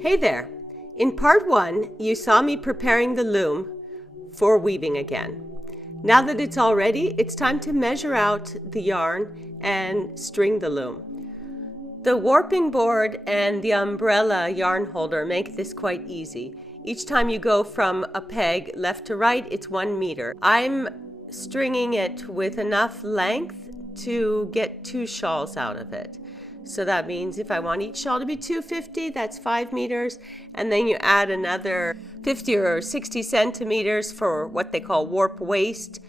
Hey there! In part 1, you saw me preparing the loom for weaving again. Now that it's all ready, it's time to measure out the yarn and string the loom. The warping board and the umbrella yarn holder make this quite easy. Each time you go from a peg left to right, it's 1 meter. I'm stringing it with enough length to get 2 shawls out of it. So that means if I want each shawl to be 250, that's 5 meters. And then you add another 50 or 60 centimeters for what they call warp waist.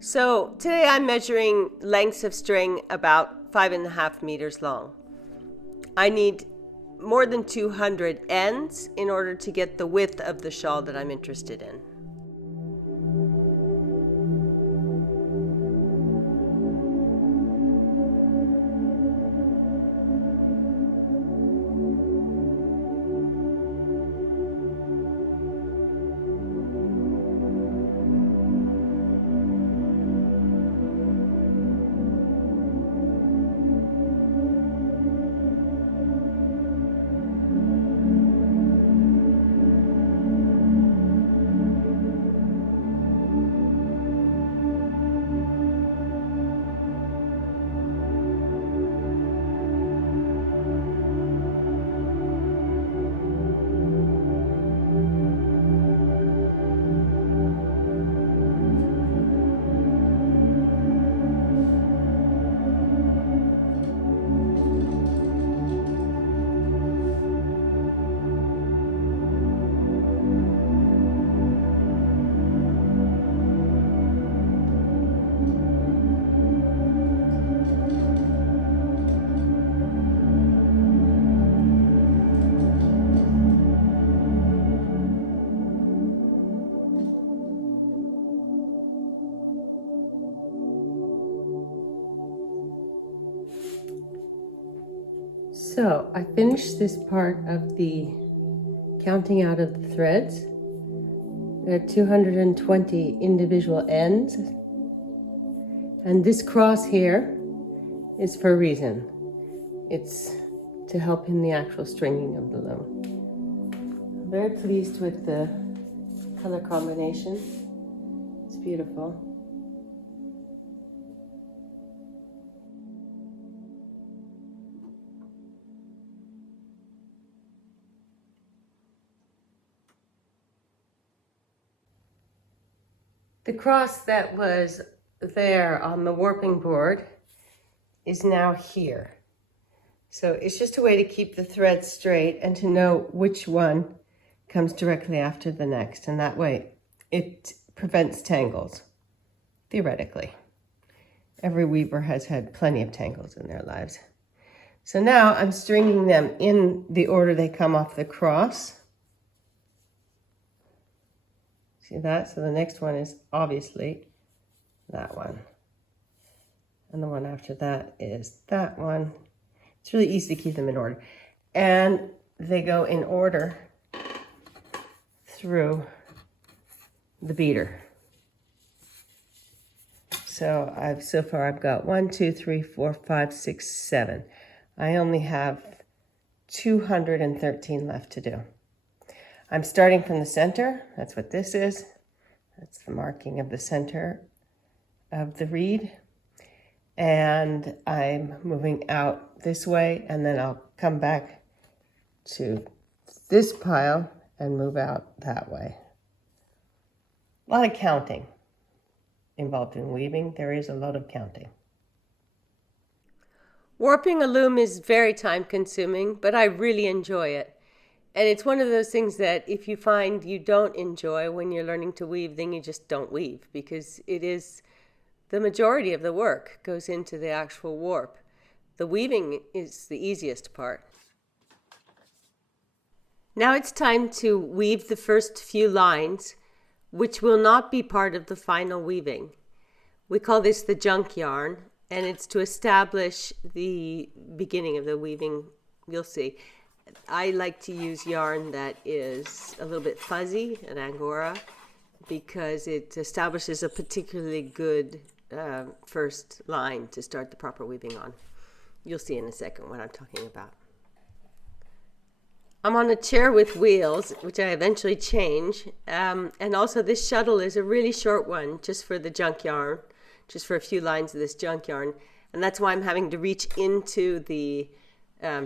So today I'm measuring lengths of string about 5.5 meters long. I need more than 200 ends in order to get the width of the shawl that I'm interested in. So I finished this part of the counting out of the threads. There are 220 individual ends. And this cross here is for a reason. It's to help in the actual stringing of the loom. I'm very pleased with the color combination. It's beautiful. The cross that was there on the warping board is now here. So it's just a way to keep the thread straight and to know which one comes directly after the next. And that way it prevents tangles, theoretically. Every weaver has had plenty of tangles in their lives. So now I'm stringing them in the order they come off the cross. See that? So the next one is obviously that one. And the one after that is that one. It's really easy to keep them in order. And they go in order through the beater. So so far I've got 1, 2, 3, 4, 5, 6, 7. I only have 213 left to do. I'm starting from the center. That's what this is. That's the marking of the center of the reed. And I'm moving out this way, and then I'll come back to this pile and move out that way. A lot of counting involved in weaving. There is a lot of counting. Warping a loom is very time consuming, but I really enjoy it. And it's one of those things that if you find you don't enjoy when you're learning to weave, then you just don't weave, because it is the majority of the work goes into the actual warp. The weaving is the easiest part. Now it's time to weave the first few lines, which will not be part of the final weaving. We call this the junk yarn, and it's to establish the beginning of the weaving. You'll see. I like to use yarn that is a little bit fuzzy, an angora, because it establishes a particularly good first line to start the proper weaving on. You'll see in a second what I'm talking about. I'm on a chair with wheels, which I eventually change. And also this shuttle is a really short one, just for the junk yarn, just for a few lines of this junk yarn. And that's why I'm having to reach into the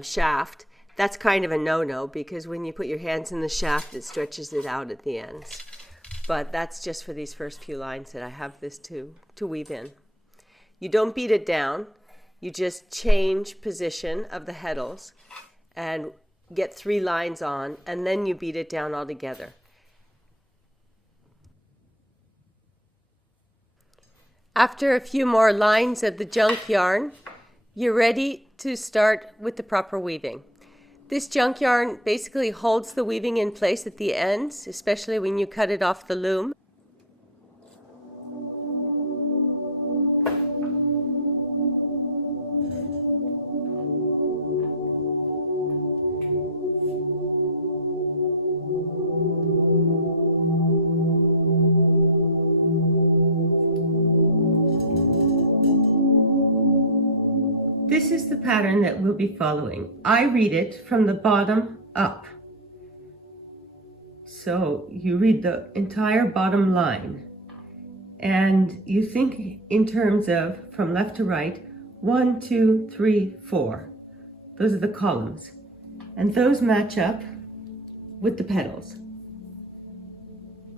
shaft. That's kind of a no-no, because when you put your hands in the shaft, it stretches it out at the ends. But that's just for these first few lines that I have this to weave in. You don't beat it down. You just change position of the heddles and get 3 lines on, and then you beat it down all together. After a few more lines of the junk yarn, you're ready to start with the proper weaving. This junk yarn basically holds the weaving in place at the ends, especially when you cut it off the loom. This is the pattern that we'll be following. I read it from the bottom up. So you read the entire bottom line and you think in terms of from left to right, 1, 2, 3, 4. Those are the columns. And those match up with the petals.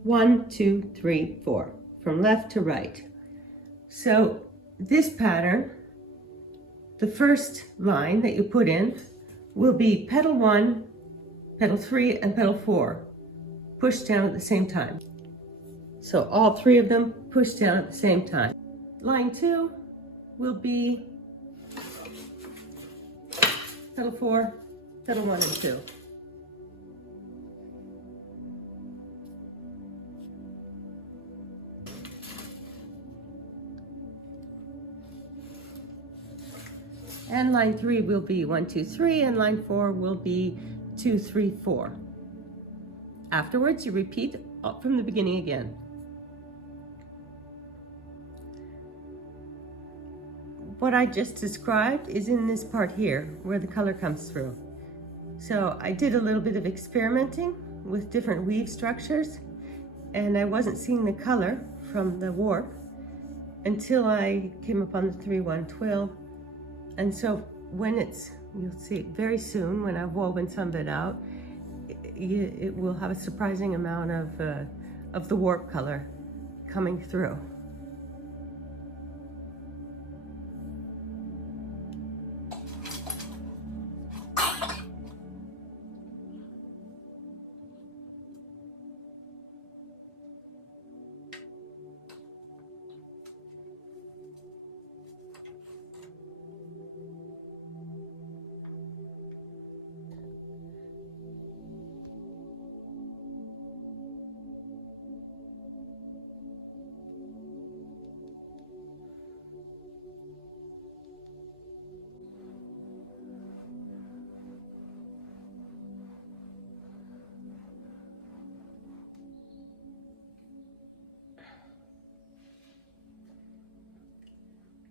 1, 2, 3, 4, from left to right. So this pattern, the first line that you put in will be petal 1, petal 3, and petal 4 pushed down at the same time. So all 3 of them pushed down at the same time. Line 2 will be petal 4, petal 1 and 2. And line 3 will be 1, 2, 3, and line 4 will be 2, 3, 4. Afterwards, you repeat from the beginning again. What I just described is in this part here, where the color comes through. So I did a little bit of experimenting with different weave structures, and I wasn't seeing the color from the warp until I came upon the 3-1 twill. And so when you'll see it very soon when I've woven some of it out, it will have a surprising amount of the warp color coming through.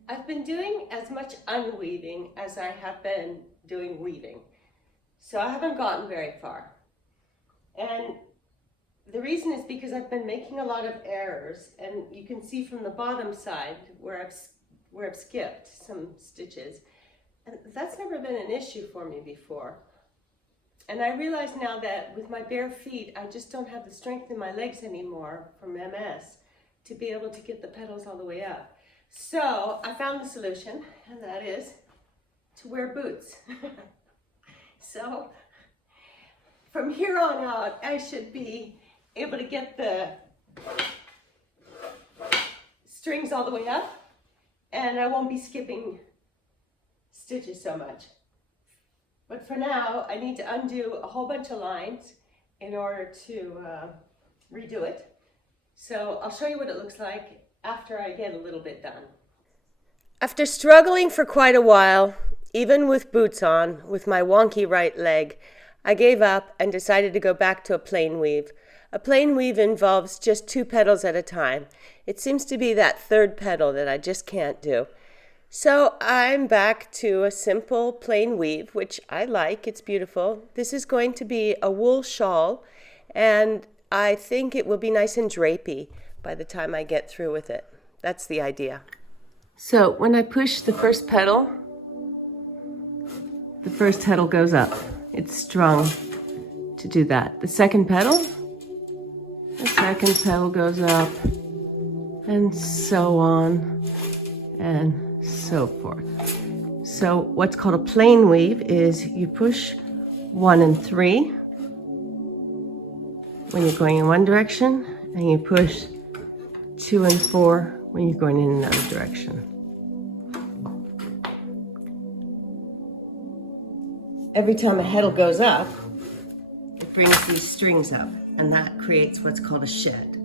I've been doing as much unweaving as I have been doing weaving. So I haven't gotten very far. And the reason is because I've been making a lot of errors, and you can see from the bottom side where I've skipped some stitches. And that's never been an issue for me before. And I realize now that with my bare feet, I just don't have the strength in my legs anymore from MS to be able to get the petals all the way up. So I found the solution, and that is to wear boots. So from here on out, I should be able to get the strings all the way up, and I won't be skipping stitches so much. But for now, I need to undo a whole bunch of lines in order to redo it. So I'll show you what it looks like after I get a little bit done. After struggling for quite a while, even with boots on, with my wonky right leg, I gave up and decided to go back to a plain weave. A plain weave involves just 2 petals at a time. It seems to be that third petal that I just can't do. So I'm back to a simple plain weave, which I like. It's beautiful. This is going to be a wool shawl, and I think it will be nice and drapey by the time I get through with it. That's the idea. So when I push the first petal goes up. It's strung to do that. The second petal goes up, and so on and so forth. So what's called a plain weave is you push 1 and 3 when you're going in one direction, and you push 2 and 4 when you're going in another direction. Every time a heddle goes up, it brings these strings up, and that creates what's called a shed.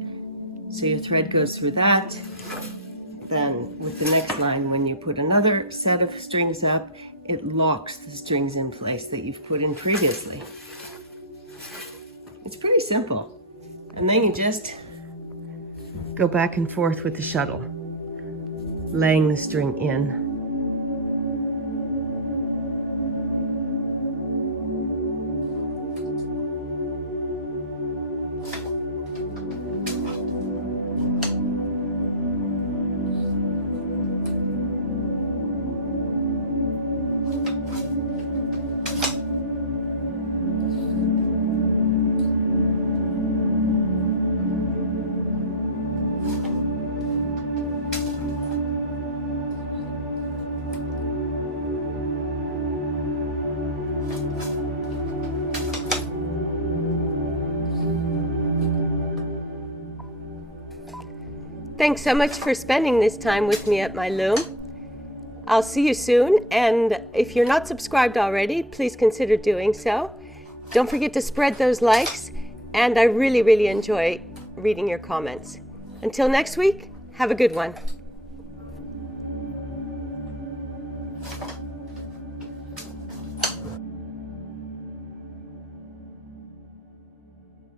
So your thread goes through that. Then with the next line, when you put another set of strings up, it locks the strings in place that you've put in previously. It's pretty simple. And then you just go back and forth with the shuttle, laying the string in. Thanks so much for spending this time with me at my loom. I'll see you soon, and if you're not subscribed already, please consider doing so. Don't forget to spread those likes, and I really enjoy reading your comments. Until next week, have a good one.